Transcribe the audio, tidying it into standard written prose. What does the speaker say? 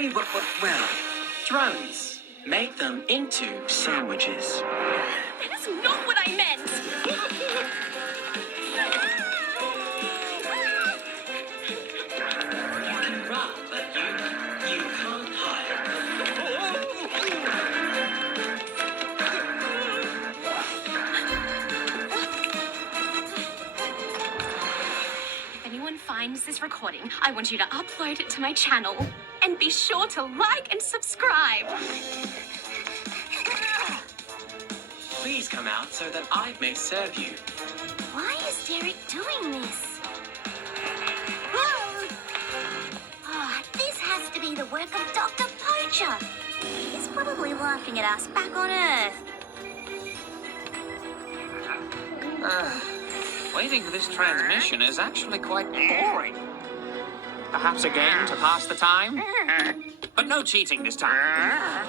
Well, drones. Make them into sandwiches. That's not what I meant! You can run, but you can't hide. If anyone finds this recording, I want you to upload it to my channel. And be sure to like and subscribe. Please come out so that I may serve you. Why is Derek doing this? This has to be the work of Dr. Poacher. He's probably laughing at us back on Earth. Waiting for this transmission is actually quite boring. Perhaps a game to pass the time? But no cheating this time.